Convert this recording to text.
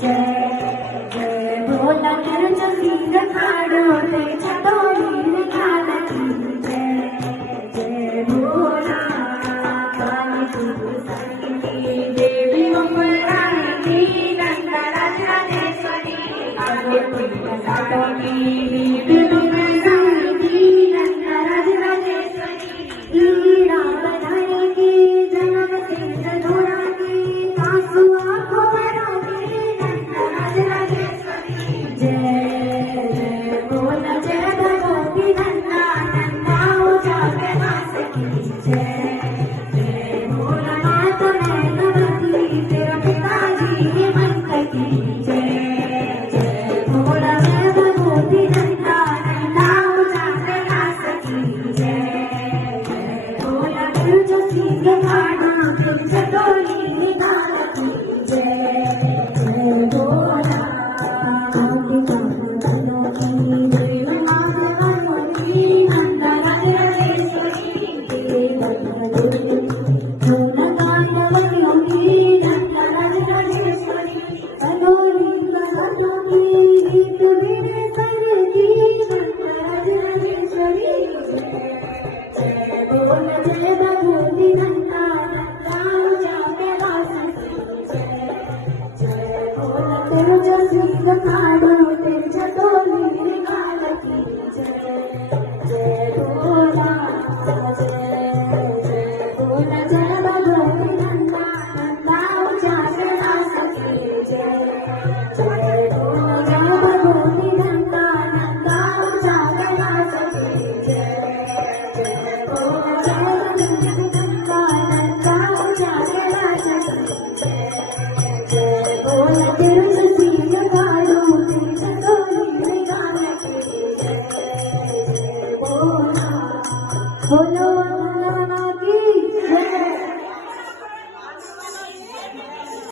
जय जय भोला तिरुचा सिंग काढोते छतोलीर घालती जय जय भोला काली तुझ संगी देवी मंगळारती नंदराज राजेश्वरी आले तुझ साठवली देवी मंगळारती नंदराज राजेश्वरी लीला बनाने की जन्म सिंध धोड़ा की कासु आँखों बनाने नंदराज राजेश्वरी जय जय भोला जय भगवती नंदा नंदा हो जागे मास की जय जय भोला माता नैनवती तेरा पिताजी हेमंत की जय जय भोला जय भगवती नंदा नंदा हो जागे मास की जय जय भोला तुझ सिंग काढा तुझ डोली निघालती जय जय भोला आगे काढून की देवी माता भगवती नंदा राजेश्वरी देवी धून गांडवती होती नंदा राजेश्वरी अनोली गांडवती गीत बिने संगीती नंदा राजेश्वरी जय भोला जय भगवती नंदा नंदा जागे वासती जय जय भोला तुझ सिंग काढो तुझ डोली घालती जय जय भोला जय भोला जय भगवती नंदा नंदा जागे वासती जय जय भोला जय भगवती नंदा नंदा जागे वासती जय जय भोला जय भगवती नंदा नंदा जागे वासती जय जय भोला